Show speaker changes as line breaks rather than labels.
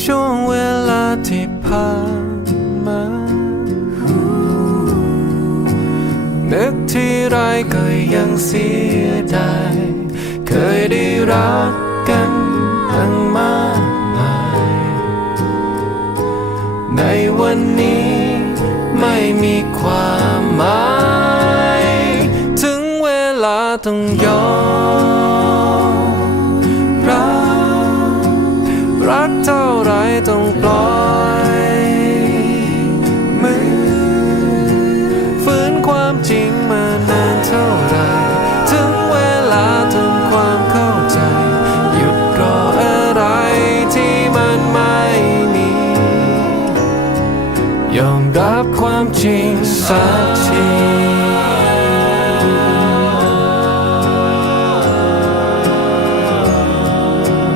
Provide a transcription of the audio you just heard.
ช่วงเวลาที่ผ่านมานึกที่ไรก็ยังเสียดายเคยได้รักกันตั้งมากมายในวันนี้ไม่มีความหมาย ถึงเวลาต้องยอม ท่าไรต้องปล่อยมือฝืนความจริงมานานเท่าไรถึงเวลาทำความเข้าใจ หยุดรออะไรที่มันไม่มียอมรับความจริงสักที